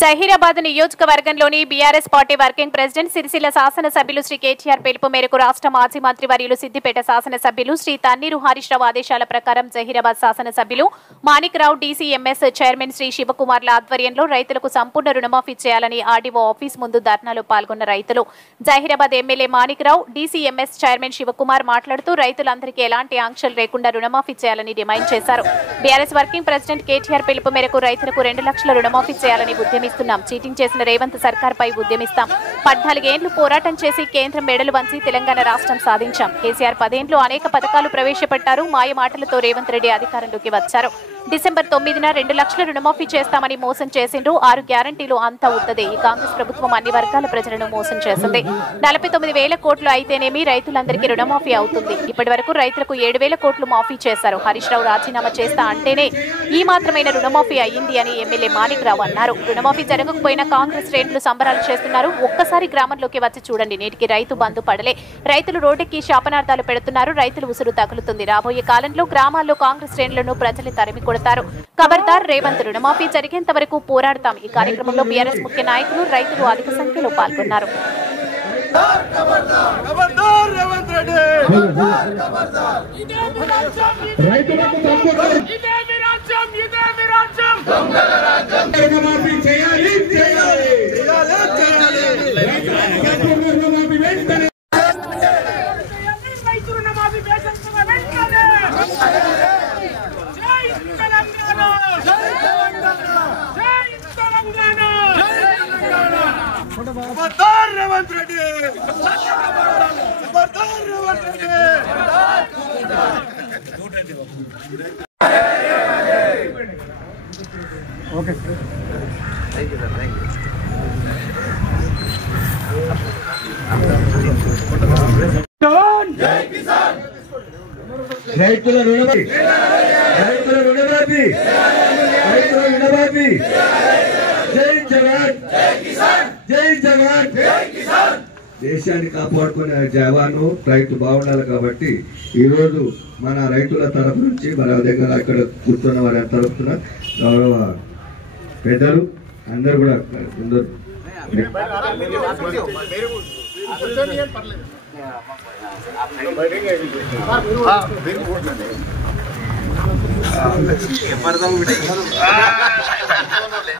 జహీరాబాద్ నియోజకవర్గంలోని BRS party working president Sircilla శాసనసభ్యులు శ్రీ కేటీఆర్ పిలుపు మేరకు రాష్ట్ర మాజీ మంత్రి వర్యులు సిద్దిపేట శాసనసభ్యులు శ్రీ తన్నీరు హరీష్ రావు ఆదేశాల ప్రకారం జహీరాబాద్ శాసనసభ్యులు మాణిక్రావు డీసీఎంఎస్ చైర్మన్ శ్రీ శివకుమార్ల ఆధ్వర్యంలో రైతులకు సంపూర్ణ రుణమాఫీ చేయాలని ఆర్డీఓ ఆఫీస్ ముందు ధర్నాలో పాల్గొన్న రైతులు Zaheerabad MLA Manikrao DCMS chairman Shivakumar మాట్లాడుతూ రైతులందరికీ ఎలాంటి ఆంక్షలు లేకుండా రుణమాఫీ చేయాలని డిమాండ్ చేశారు. బీఆర్ఎస్ వర్కింగ్ ప్రెసిడెంట్ కేటీఆర్ పిలుపు మేరకు రైతులకు 2 లక్షల రుణమాఫీ చేయాలని ఉద్యమిస్తున్నాం. చీటింగ్ చేసిన రేవంత్ సర్కార్పై ఉద్యమిస్తాం. 14 ఏళ్లు పోరాటం చేసి కేంద్రం మెడలు వంచి తెలంగాణ రాష్ట్రం సాధించాం. కేసీఆర్ 10 ఏళ్లు అనేక పథకాలు ప్రవేశపెట్టారు. మాయ మాటలతో రేవంత్ రెడ్డి అధికారంలోకి వచ్చారు. డిసెంబర్ 9న 2 లక్షల రుణమాఫీ చేస్తామని మోసం చేసిండ్రు. 6 గ్యారంటీలు అంతా ఉత్తదే. ఈ కాంగ్రెస్ ప్రభుత్వం అన్ని వర్గాల ప్రజలను మోసం చేసింది. 49,000 కోట్లు అయితేనేమి రైతులందరికీ రుణమాఫీ అవుతుంది. ఇప్పటి వరకు రైతులకు 7,000 కోట్లు మాఫీ చేశారు. హరీష్ రావు రాజీనామా చేస్తా అంటేనే ఈ మాత్రమైన రుణమాఫీ అయ్యింది అని ఎమ్మెల్యే మాణిక్రావు అన్నారు. రుణమాఫీ జరగకపోయినా కాంగ్రెస్ శ్రేణులు సంబరాలు చేస్తున్నారు. ఒక్కసారి గ్రామంలోకి వచ్చి చూడండి. నేటికి రైతు బంధు పడలే. రైతులు రోడ్డుకి శాపనార్థాలు పెడుతున్నారు. రైతులు ఉసురు తగులుతుంది. రాబోయే కాలంలో గ్రామాల్లో కాంగ్రెస్ శ్రేణులను ప్రజలు తరిమి కొడతారు. ఖబర్దార్ రేవంత్ రుణమాఫీ జరిగేంత వరకు పోరాడతాం. ఈ కార్యక్రమంలో బీఆర్ఎస్ ముఖ్య నాయకులు రైతులు అధిక సంఖ్యలో పాల్గొన్నారు. Revanth Reddy okay thank you sir thank you. రైతుల రుణమాఫీ జై జవాన్ జై జవాన్. దేశాన్ని కాపాడుకునే జవాను రైతు బాగుండాలి. కాబట్టి ఈ రోజు మన రైతుల తరఫు నుంచి మన దగ్గర అక్కడ కూర్చున్న వారి తరఫున గౌరవ పెద్దలు అందరూ కూడా అందరూ